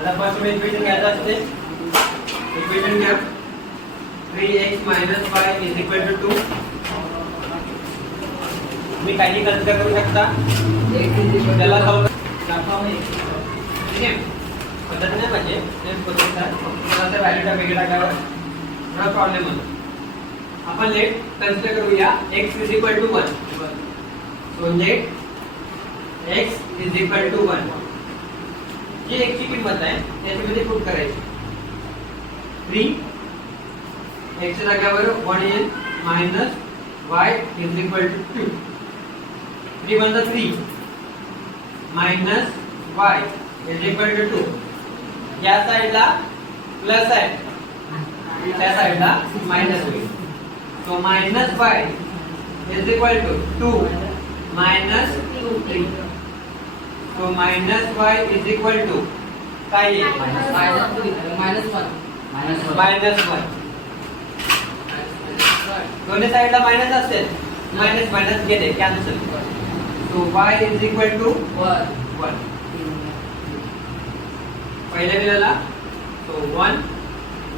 आता फर्स्ट में इक्वेशन घ्यायचं असते. इक्वेशन घ्या 3x - y = 2. तुम्ही काही कन्सिडर करू शकता. त्याला सॉल्व ठीक आहे. पद्धत नाही पाहिजे तेच पद्धत तुम्हाला व्हॅल्यू टाकायची टाकावर हा प्रॉब्लेम होतो. आपण लेट कन्सिडर करूया x = 1. So let x = 1. जी x ची किंमत आहे त्याच्यामध्ये पुट करायची. 3 x च्या जागेवर 1 येईल मायनस y = 2. 3 = 3 minus y = 2. या साइडला प्लस आहे त्या साइडला मायनस होईल. So minus y = 2 minus 3. So minus y = काय येईल मायनस 1. मायनस 1. दोन्ही साइडला मायनस असेल मायनस मायनस गेले कॅन्सल. So y = 1. पहिल्या दिलेला सो 1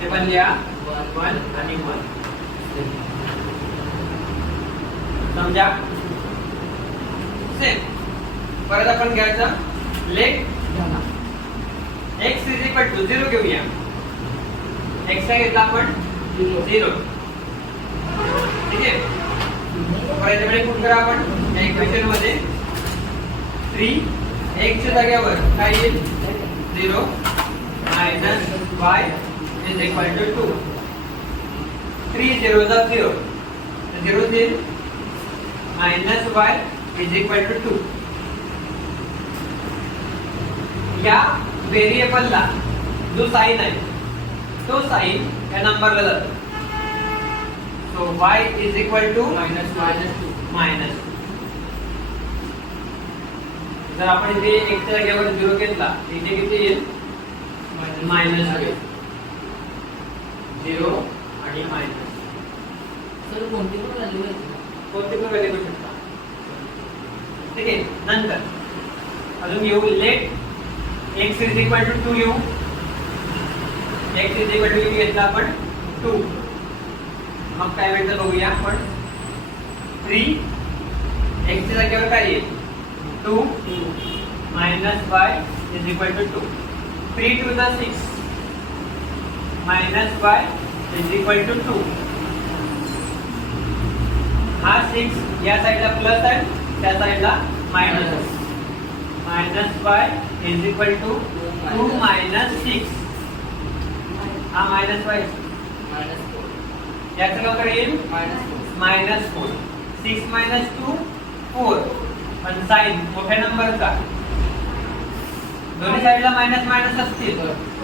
ते पण लिहा 1 आणि 1 समजा. सेम परत आपण घ्यायचं लेट x = 0 घेऊया. x चा घेतला आपण 0 ठीक आहे. पहिल्या मध्ये पुट करा आपण या इक्वेशन मध्ये 3 x च्या जागेवर काय येईल 0 मायनस y = 2. 3 0 = 0 0 येईल मायनस y = 2. या व्हेरिएबलला जो साइन आहे तो साइन या नंबरला जातो. So y = minus. जर आपण इथे x च्या जागेवर 0 घेतला इथे किती येईल मायनस होईल 0 आणि मायनस. सर कोणती पण व्हॅल्यू आहे कोणती पण व्हॅल्यू घेऊ शकता ठीक आहे. नंतर अजून येऊ लेट x = 2 येऊ. x = घेतला आपण 2. मग काय भेटतं बघूया आपण. 3 x च्या जागेवर काय येईल 2 minus y = 2. 3 to the 6 minus y = 2. हा 6 या साइडला प्लस आहे त्या साइडला मायनस आहे. Minus y = 2 minus 6. हा मायनस y याचं लवकर येईल मायनस 4. 6 मायनस 2 4. पण साइन मोठ्या नंबरचा दोन्ही साइडला मायनस मायनस असतील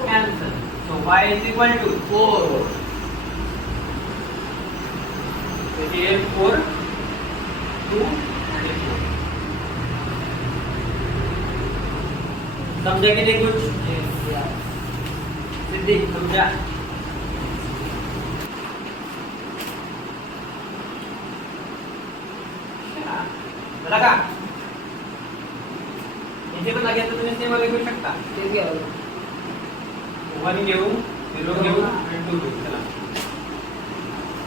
कॅन्सल. So y = 4. म्हणजे 4 2 आणि 4 समझा कि नहीं कुछ सिद्धि समझा. झाला का इथे पण लागेल तर तुम्ही सेम लिहू शकता. ते घ्यावं 1 घेऊ 0 घेऊ आणि 2 घेऊ. चला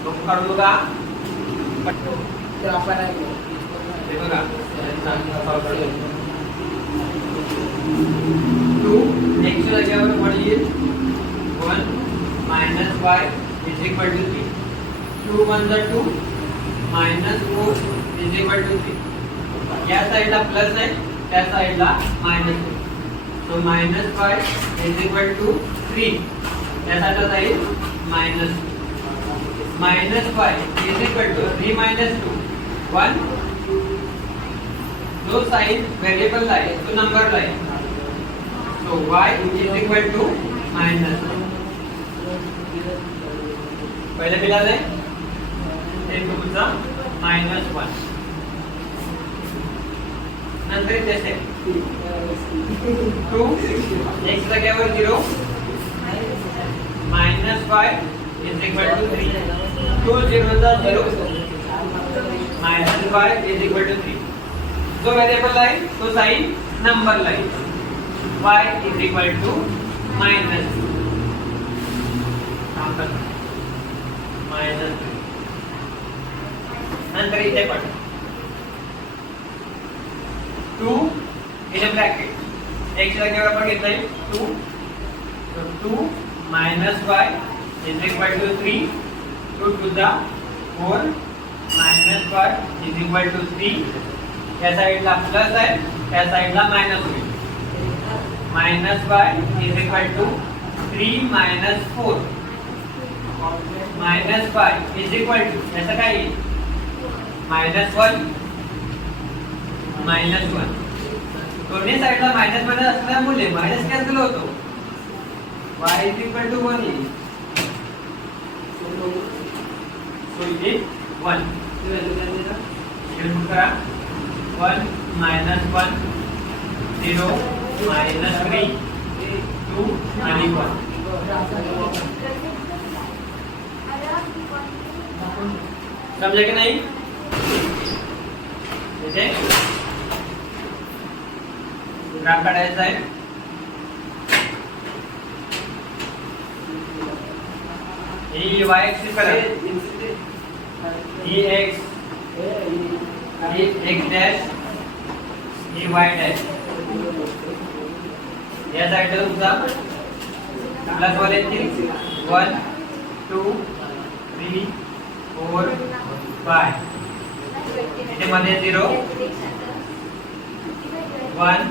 डोकं काढून बघा ते आपण हे बघा 2 x च्या जागेवर 1 येईल 1 मायनस y = 3. 2 1 2 मायनस 4 = 3. या साइडला प्लस आहे त्या साइडला मायनस आहे. So minus y = 3. त्या साइडला जाईल मायनस. Minus y = 3 minus 2 1. जो साइन वेरिएबल आहे तो नंबरला आहे. So y = minus. पहिले मिळाले ते तुमचा -1. नंतर इथे असेल 2 x जागेवर 0 -y = 3. 2 0 0 minus y is equal to 3. जो व्हेरिएबल आहे तो sign number line y is equal to minus नंतर इथे पण 2 इन ब्रॅकेट x च्या जागेवर आपण घेतलंय 2 so 2 minus y is equal to 3 2 to the 4 minus y is equal to 3 या साइडला प्लस आहे त्या साइडला मायनस होईल minus y is equal to 3 minus 4 minus y is equal to ऐसा काय येईल minus 1 minus 1 दोन्ही साइडला मायनस मायनस असल्यामुळे मायनस कॅन्सल होतो y is equal to 1 येईल so it is 1 करा 1 minus 1 0 minus 3 2 आणि 1 समझे की नहीं इथे ग्राफ काढायचा आहे ही y एक्सिस करा ही x ही x डॅश ही y डॅश या साइडला तुमचा प्लस वन येतील 1 2 3 4 5 इथे मध्ये 0 1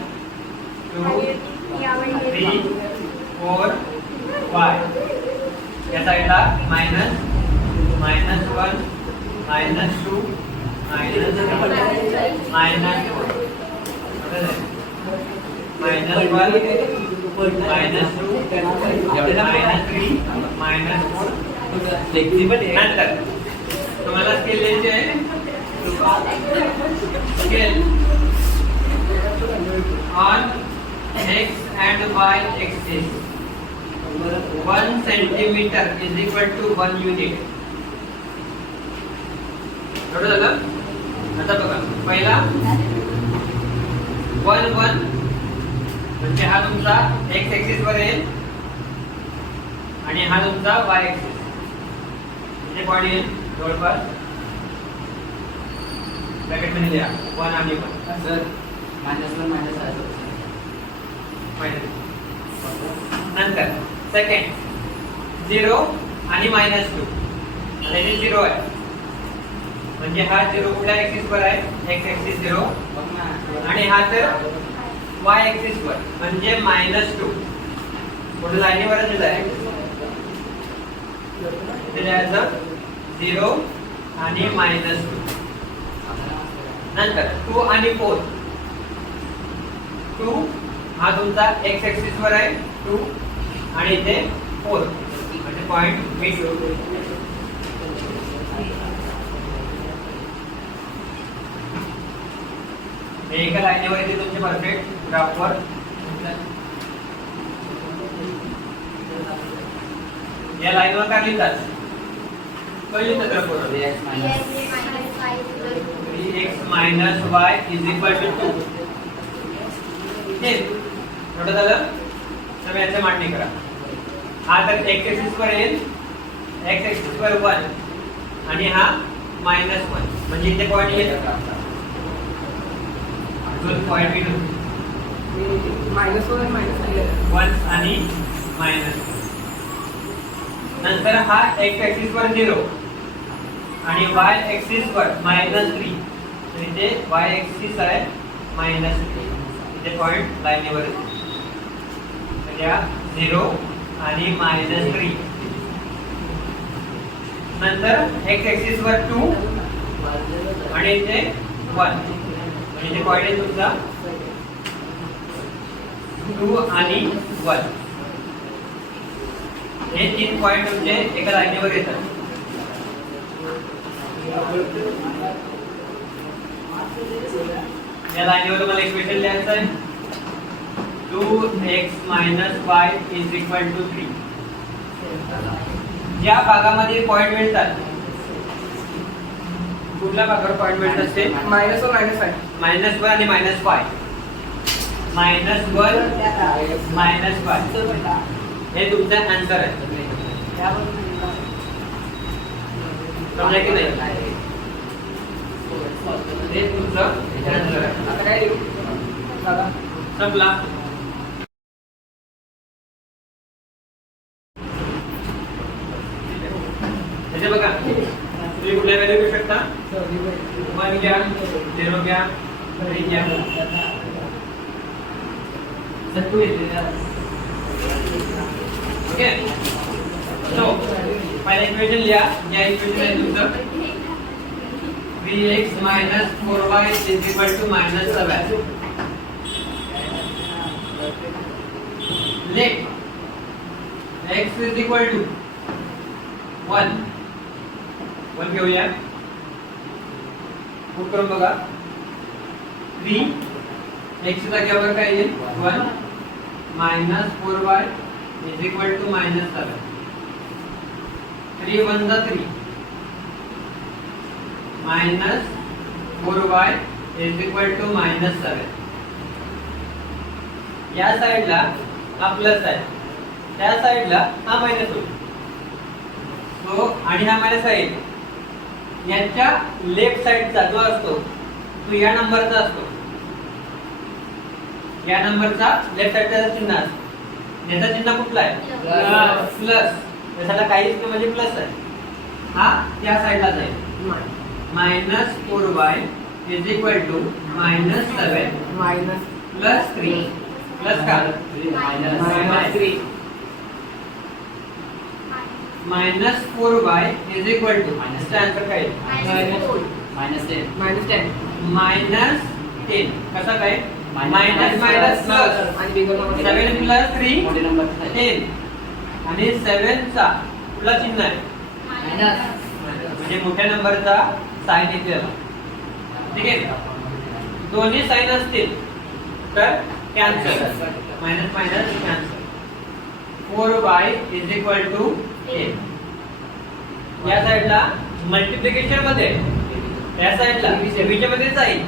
2 3 4 5 या साइडला minus minus 1 minus 2 minus 3 minus 4 minus 1 minus 2 minus 3 minus 4 flexible नंतर तुम्हाला स्केल द्यायचे आहे scale on x and y axis 1 centimeter is equal to 1 unit एवढं झालं आता बघा पहिला 1 1 म्हणजे हा तुमचा x ऍक्सिस वर येईल आणि हा तुमचा y ऍक्सिस इथे पॉइंट येईल जवळपास ब्रॅकेट मध्ये लिहा 1 आणि 1 सर -1 -1 नंतर सेकंड 0 आणि -2 आता इथे 0 आहे म्हणजे हा 0 कुठल्या ऍक्सिस वर आहे x ऍक्सिस 0 आणि हा तर y ऍक्सिस वर म्हणजे -2 पुढे लाईनीवरच आहे इथे द्यायचं 0 आणि -2 नंतर 2 आणि 4 2 हा तुमचा x ऍक्सिस वर आहे 2 आणि इथे 4 म्हणजे पॉइंट मिस एका लाईनीवर इथे तुमचे परफेक्ट ग्राफवर या लाईनवर काय लिहितात पहिली तत्र करून x minus y is equal to 2 हे थोडं झालं तर याची मांडणी करा हा तर x ऍक्सिस वर येईल x ऍक्सिस वर 1 आणि हा -1 म्हणजे इथे पॉइंट येईल अजून पॉइंट येईल -1 आणि मायनस नंतर हा x ऍक्सिस वर 0 आणि y ऍक्सिस वर -3 तर इथे y ऍक्सिस आहे -3 इथे पॉइंट लाईनीवर म्हणजे 0 आणि -3 नंतर x ऍक्सिस वर 2 आणि इथे 1 म्हणजे इथे पॉइंट आहे तुमचा 2 आणि 1 हे 3 पॉइंट तुमचे एका लाईनीवर येतात या लाईनीवर तुम्हाला इक्वेशन लिहायचं आहे 2x - y = 3 ज्या भागामध्ये पॉइंट मिळतात कुठल्या भागावर पॉईंट मिळत असते? -1 -5 -1 आणि -5. -1 -5 हे तुमचा आन्सर आहे. समजा की नाही? हे तुमचं आन्सर आहे. आता काय लिहू दादा? संपला. म्हणजे बघा तुम्ही कुठल्या व्हॅल्यू घेऊ शकता? 1 घ्या, 0 घ्या, 3 घ्या. ओके. सो पहिलं इक्वेशन लिहा. या इक्वेशन आहे तुमचं 3x - 4y -7. Let x is equal to 1 घेऊया. पुट करून बघा. 3 x च्या जागेवर काय येईल? 1 -4y -7. 3 1 3 -4y -7. या साइडला हा प्लस आहे, त्या साइडला हा मायनस होईल. सो आणि हा मायनस आहे, याच्या लेफ्ट साइडचा जो असतो तो या नंबरचा असतो. या नंबरचा लेफ्ट साइडचा चिन्ह असतो. याचा चिन्ह कुठला आहे? प्लस. त्याला काहीच नाही म्हणजे प्लस आहे. हा त्या साइडला जाईल. -4y -7 प्लस 3 प्लस का? -3 -4y इसका आंसर काय आहे? -10 कसा काय? मायनस मायनस प्लस आणि बिगर नंबर 7 प्लस 3 मोठे नंबर 10 आणि 7 चा कुठला चिन्ह आहे? म्हणजे मोठ्या नंबरचा साइन येते याला. ठीक आहे. दोन्ही साइन असतील तर cancel. Minus minus cancel. 4y = 10. या साइडला मल्टिप्लिकेशन मध्ये, या साइडला डिव्हिजन मध्ये जाईल.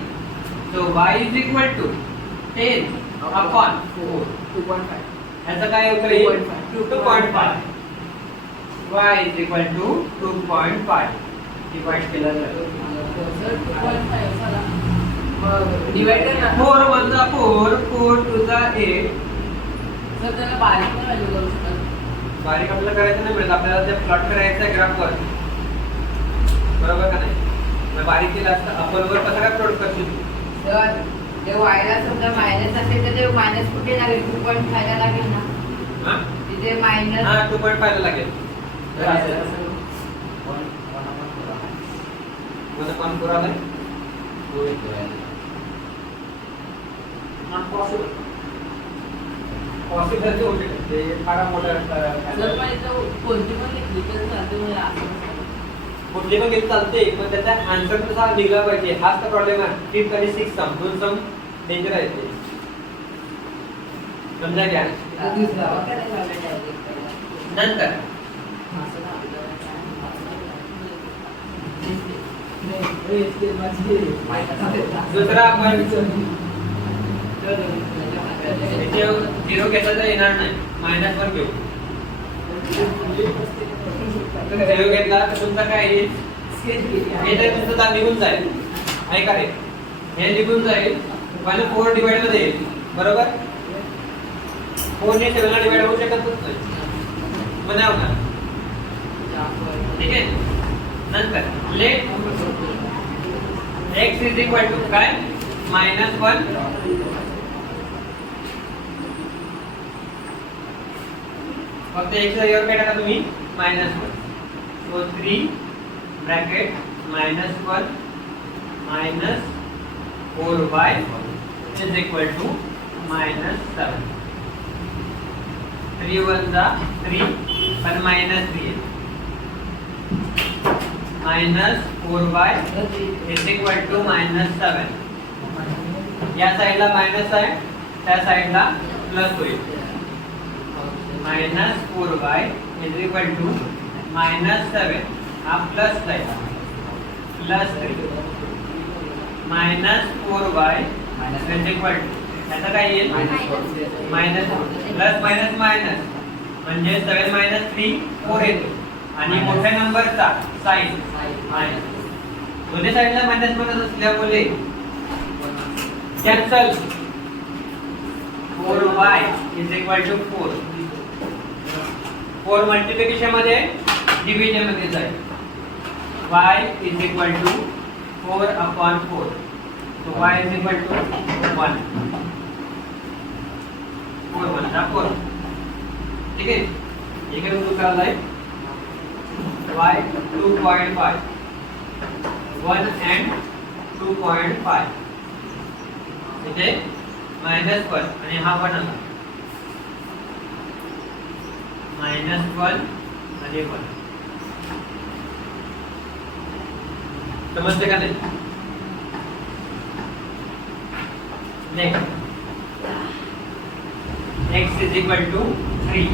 So y = 10 upon 4. 2.5 याचा काय उत्तर येईल? 2.5. y = 2.5 डिवाइड केलं तर डिवाइड कर ना. 4 1 जा 4, 4 2 जा 8. सर त्याला बारीक पण व्हॅल्यू करू शकतात. बारीक आपल्याला करायचं नाही मिळत, आपल्याला ते प्लॉट करायचं आहे ग्राफवर. बरोबर का नाही? मग बारीक केलं असतं आपण वर कसं काय प्लॉट करशील तू? तर जे वायला समजा मायनस असेल तर ते मायनस कुठे लागेल? 2.5 ला लागेल ना. हां तिथे मायनस हां 2.5 ला लागेल. तर असं मला कोण पुरावे? Not possible. पॉसिबल होऊ शकत ते फार मोठा सर पण इथं कोणती पण घेतली तर चालते म्हणजे असं कुठली पण घेतली चालते, पण त्याचा आन्सर कसा निघला पाहिजे हाच तर प्रॉब्लेम आहे. 5th आणि 6th सम दोन सम डेंजर आहे ते. समजा घ्या. नंतर दुसरा आपण 0 घेतला तर येणार नाही, -1 घेऊ. 0 घेतला तर तुमचा काय येईल? हे तर तुमचं दाब निघून जाईल. ऐका रे, हे निघून जाईल. पण 4 डिवाइड मध्ये येईल. बरोबर? 4 ने 7 ला डिवाइड होऊ शकतच नाही. मग नाही होणार. ठीक आहे. नंतर लेट x = काय? -1. फक्त x च्या जागेवर काय टाका तुम्ही? -1. So 3 bracket -1 -4y = -7. 3 1 जा 3 पण -3 -4y = -7. या साइडला मायनस आहे, त्या साइडला प्लस होईल. -4y = -7 हा प्लस जाईल. Plus 3 minus 4y is equal to याचा काय येईल मायनस प्लस मायनस मायनस म्हणजे 7 मायनस 3 4 येतो आणि मोठ्या नंबरचा साइन मायनस दोन्ही साइडला मायनस मायनस असल्यामुळे cancel 4y is equal to 4 4 multiplication मध्ये डिव्हिजन मध्ये जाईल y is equal to 4 upon 4 तो y इज इक्वल टू 1 4 म्हणता 4 ठीक आहे इकडे तो करायला आहे y 2.5 1 and 2.5 इथे -1 आणि हा 1 आला -1 आणि 1 समजते का नाही next x is equal to 3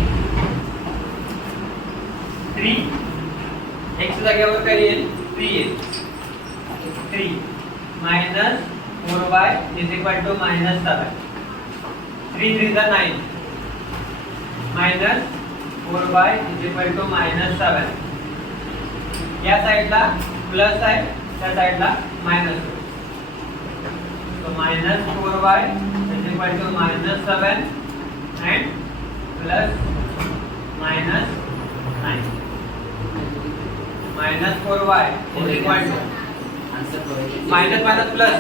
x जागेवर काय येईल 3 येईल 3 minus 4y is equal to -7 3 3 is 9 minus 4y is equal to -7 या साइडला प्लस आहे त्या साइडला मायनस आहे so -4y is equal to -7 and plus -9 -4y is equal to minus minus plus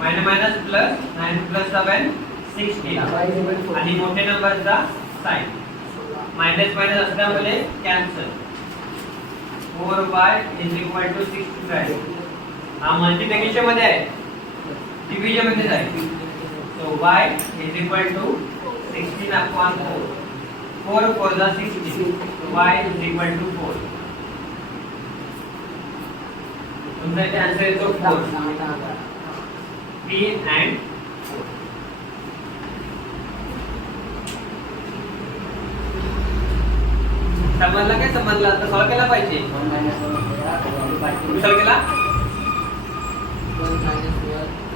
minus plus 9 plus 7 16 आणि मोठे नंबरचा साइन मायनस मायनस असल्यामुळे cancel 4y is equal to 65 हा मल्टिप्लिकेशन मध्ये आहे डिव्हिजन मध्ये आहे so y is equal to 16 upon 4 4 4 is 16 y is equal to 4 तुमचा इथे आन्सर येतो 4 3 and 4 समजला काय समजला आता सॉल्व केला पाहिजे सॉल्व केला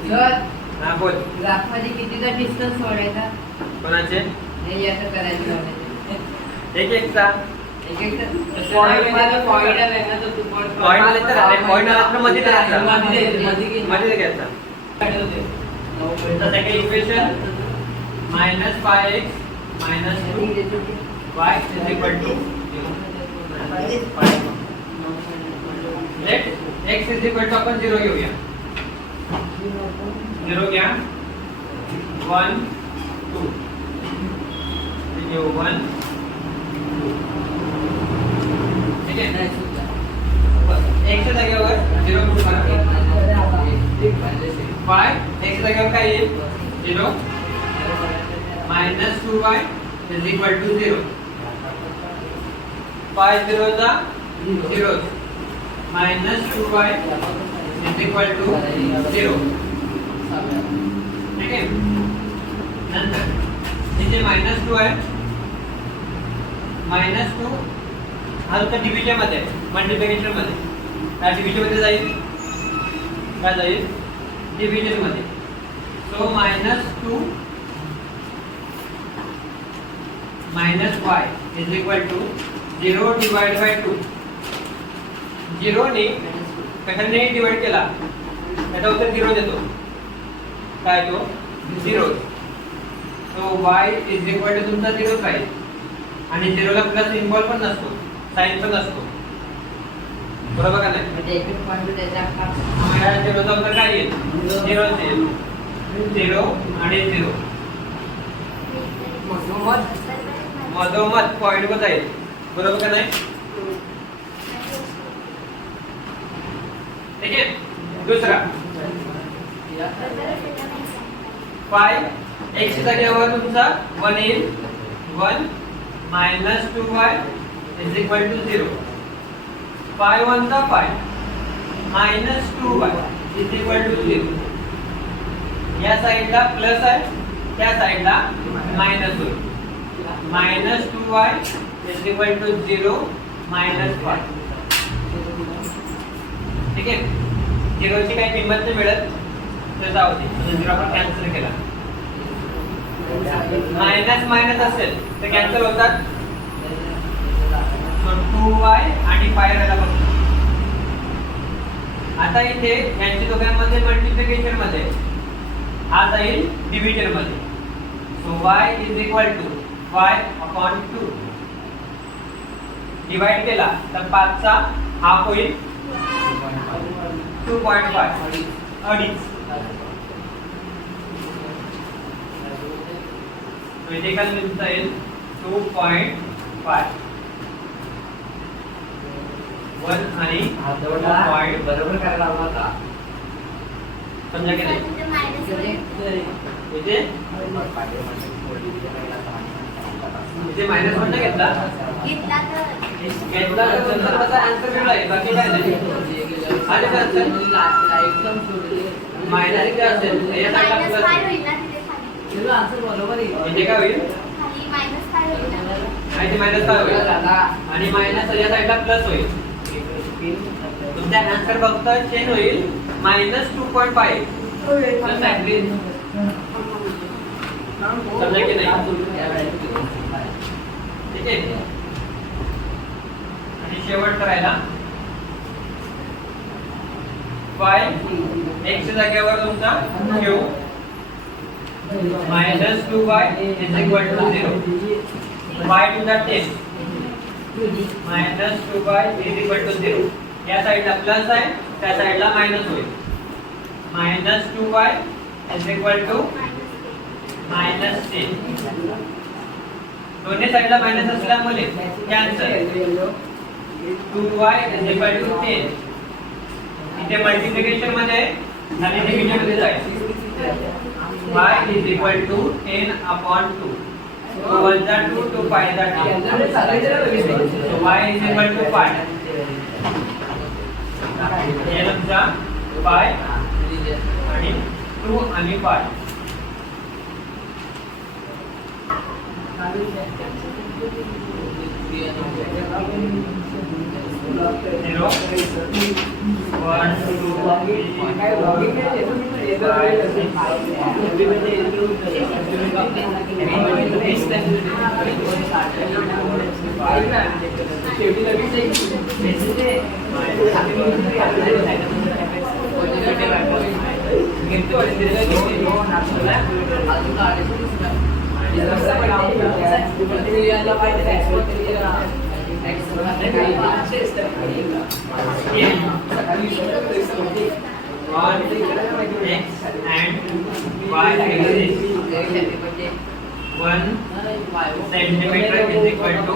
सर हा बोल ग्राफ मध्ये कितीचा डिस्टन्स सोडायचा कोणाचे हे याचं करायचं एक एक चा एक एक पॉइंट पॉइंट आहे तो 2.5 पॉइंट आले तर पॉइंट आला तर मध्ये घ्यायचा मध्ये घ्यायचा तर second equation -5x - 2y is equal to 0 let x is equal to आपण 0 घेऊया 0 घ्या 1 2 घेऊ 1 2 ठीक आहे x च्या जागेवर 0 पुट करा 5 x च्या जागेवर काय येईल 0 -2y is equal to 0 5 0 चा 0 -2y is equal to 0 ठीक आहे नंतर इथे -2 आहे -2 हा तर डिव्हिजन मध्ये मल्टिप्लिकेशन मध्ये त्या डिव्हिजन मध्ये जाईल काय जाईल डिव्हिजन मध्ये so -2 -y is equal to 0 divided by 2 0 ने कशाने डिवाइड केला त्याचा उत्तर 0 देतो काय तो 0 so y is equal to तुमचा 0 काय आणि 0 ला प्लस सिम्बॉल पण नसतो साइन पण नसतो बरोबर का नाही म्हणजे एक पॉइंट त्याचा आम्हाला 0 चा उत्तर काय येईल 0 येईल 0 आणि 0 मधोमध पॉइंट वर जाईल बरोबर का नाही ठीक आहे दुसरा 5 x जागेवर तुमचा 1 येईल 1 -2y is equal to 0 5 1 चा 5 -2y is equal to 0 या साइडला प्लस आहे त्या साइडला मायनस होईल -2y is equal to 0 -5 ठीक आहे. झिरोची काही किंमत नाही मिळत तर जाऊ दे. झिरो आपण कॅन्सल केला. मायनस मायनस असेल तर कॅन्सल होतात. 2y आणि पाय राहिला बघ. आता इथे यांची दोघांमध्ये मल्टिप्लिकेशन मध्ये हा जाईल डिव्हिजन मध्ये. So y is equal to y upon 2. Divide केला तर 5 चा हाफ होईल 2.5 अडीच. तो इथे काय लिहिता येईल 2.5 1 आणि 2.5 बरोबर करायला हवा होता. समजा की नाही इथे इथे मायनस म्हणणं घेतला घेतला तर नंतरचा आन्सर वेगळा आहे. बाकी काय नाही. आणि आन्सर एकदम मायनस इथे असेल या साईडला प्लस आन्सर बरोबर आहे. इथे काय होईल आणि मायनस होईल आणि मायनस या साईडला प्लस होईल. तुमचा आन्सर फक्त चेंज होईल -2.5 प्लस ॲग्री. समजा की नाही. ठीक आहे. आणि शेवट करायला y x च्या जागेवर तुमचा q -2y is equal to 0. y to the 10 -2y is equal to 0. या साइडला प्लस आहे त्या साइडला मायनस होईल. -2y is equal to -10. दोन्ही साइडला मायनस असल्यामुळे cancel. 2y is equal to 10. इथे मल्टिप्लिकेशन मध्ये आणि डिव्हिजन मध्ये जाईल. y is equal to 10 upon 2. 2 1 जा 2 2 5 जा 10. So y is equal to 5. हे तुमचा 5 आणि 2 आणि 5. Zero, 1, centimeter is equal to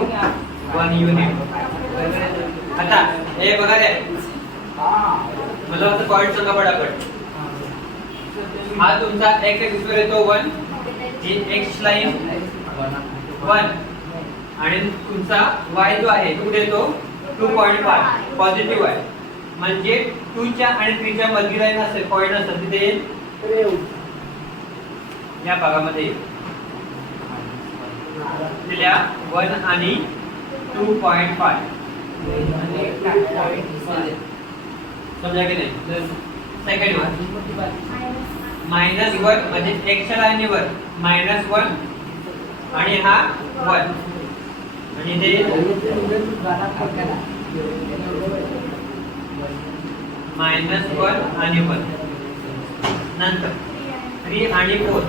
1 unit. आता हे बघा रे, मला असं पॉइंट सांगा पटापट. हा तुमचा x एक्सिस येतो 1, ही x लाईन 1 आणि तुमचा y जो आहे तो देतो 2.5 पॉझिटिव्ह आहे. म्हणजे 2 च्या आणि 3 च्या मधली लाईन असेल पॉइंट असेल तिथे येईल या भागामध्ये दिल्या 1 आणि 2.5. समजा की नाही. सेकंड वन -1 म्हणजे x च्या लाईनीवर -1 आणि हा 1 आणि ते -1 आणि 1. नंतर 3 आणि 4.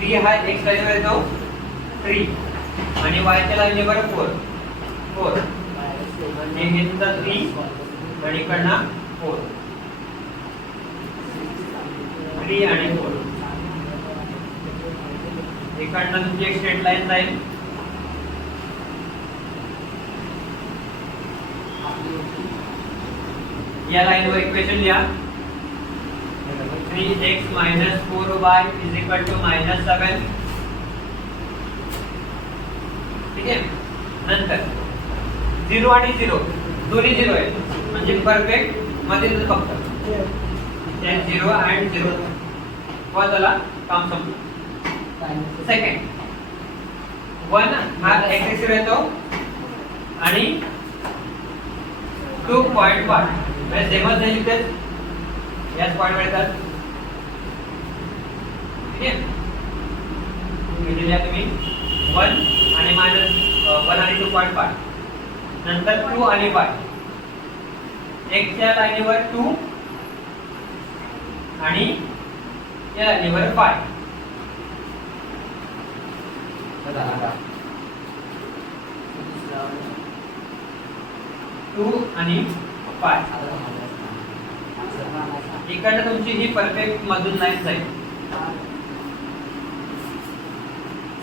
3 हा x लाईनीवर येतो 3 आणि y च्या लाईनीवर 4 म्हणजे हे तुमचा 3 आणि इकडनं 4. 3 आणि 4 इकडनं तुमची एक स्ट्रेट लाईन जाईल. या लाईनवर इक्वेशन लिहा. 3x - 4y is equal to -7. ठीक आहे. नंतर 0 आणि 0 दोन्ही 0 आहेत म्हणजे परफेक्ट मध्ये फक्त 0 and 0 व त्याला काम संपलं. सेकंड 1 हा x एक्सिस येतो आणि 2.5 सेमच नाही लिहितेच याच पॉईंट मिळतात. ठीक आहे, लिहिलेले आहे तुम्ही 1 आणि -1 आणि 2.5. नंतर 2 आणि y. x च्या लाईनीवर 2 आणि या लाईनीवर 5. 2 आणि 5. इकडे तुमची ही परफेक्ट मधून लाईन जाईल.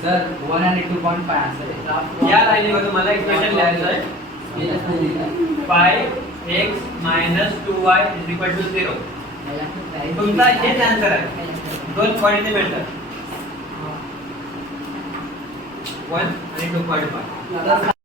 सर 1 आणि 2.5 आन्सर आहे. या लाईनीवर तुम्हाला इक्वेशन लिहायचं आहे. 5x - 2y = 0. तुमचा हेच आन्सर आहे. 2 पॉईंट मिळतात 1 आणि 2.5.